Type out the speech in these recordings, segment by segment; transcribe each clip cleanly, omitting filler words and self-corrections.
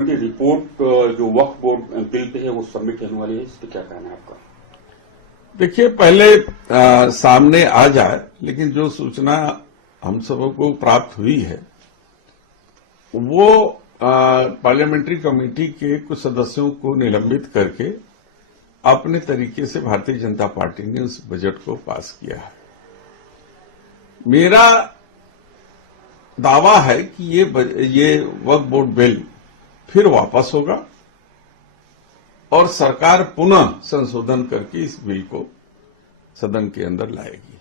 की रिपोर्ट जो वक्फ board bill pay है वो सबमिट होने वाली है, इस पे क्या कहना है आपका? देखिए, पहले सामने आ जाए, लेकिन जो सूचना हम सबको प्राप्त हुई है वो पार्लियामेंट्री कमेटी के कुछ सदस्यों को निलंबित करके अपने तरीके से भारतीय जनता पार्टी ने उस बजट को पास किया है। मेरा दावा है कि ये वक्फ बोर्ड बिल फिर वापस होगा और सरकार पुनः संशोधन करके इस बिल को सदन के अंदर लाएगी।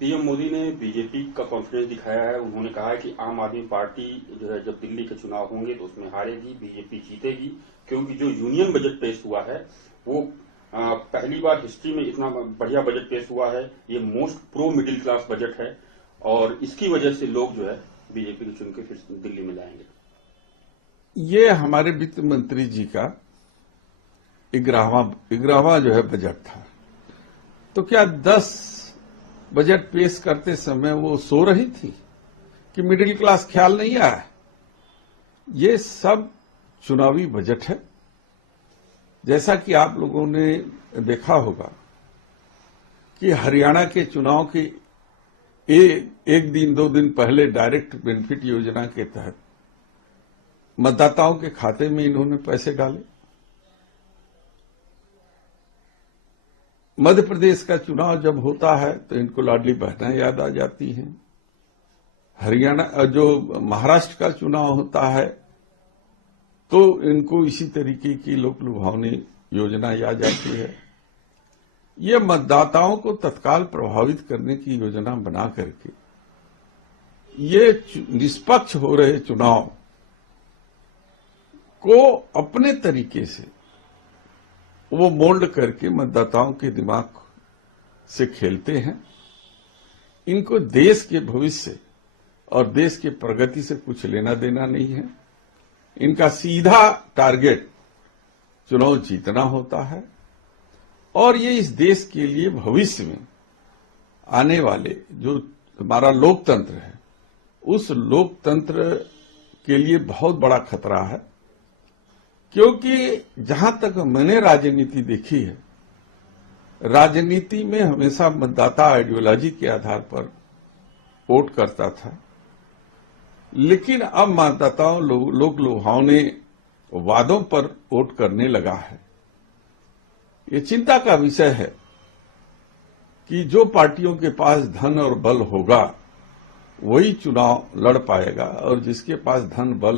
पीएम मोदी ने बीजेपी का कॉन्फिडेंस दिखाया है। उन्होंने कहा है कि आम आदमी पार्टी जो है जब दिल्ली के चुनाव होंगे तो उसमें हारेगी, बीजेपी जीतेगी, क्योंकि जो यूनियन बजट पेश हुआ है वो पहली बार हिस्ट्री में इतना बढ़िया बजट पेश हुआ है। ये most pro middle class budget है और इसकी वजह से लोग जो है बीजेपी को चुन के फिर दिल्ली में लाएंगे। ये हमारे वित्त मंत्री जी का 11वां जो है बजट था। तो क्या 10 बजट पेश करते समय वो सो रही थी कि मिडिल क्लास ख्याल नहीं आया? ये सब चुनावी बजट है। जैसा कि आप लोगों ने देखा होगा कि हरियाणा के चुनाव के एक दिन 2 दिन पहले डायरेक्ट बेनिफिट योजना के तहत मतदाताओं के खाते में इन्होंने पैसे डाले। मध्य प्रदेश का चुनाव जब होता है तो इनको लाडली बहना याद आ जाती हैं। हरियाणा जो महाराष्ट्र का चुनाव होता है तो इनको इसी तरीके की लोक लुभावनी योजना याद आती है। ये मतदाताओं को तत्काल प्रभावित करने की योजना बना करके ये निष्पक्ष हो रहे चुनाव को अपने तरीके से वो मोल्ड करके मतदाताओं के दिमाग से खेलते हैं। इनको देश के भविष्य और देश के प्रगति से कुछ लेना देना नहीं है। इनका सीधा टारगेट चुनाव जीतना होता है और ये इस देश के लिए भविष्य में आने वाले जो हमारा लोकतंत्र है उस लोकतंत्र के लिए बहुत बड़ा खतरा है। क्योंकि जहां तक मैंने राजनीति देखी है, राजनीति में हमेशा मतदाता आइडियोलॉजी के आधार पर वोट करता था, लेकिन अब मतदाताओं लोक लुभावने वादों पर वोट करने लगा है। ये चिंता का विषय है कि जो पार्टियों के पास धन और बल होगा वही चुनाव लड़ पाएगा और जिसके पास धन बल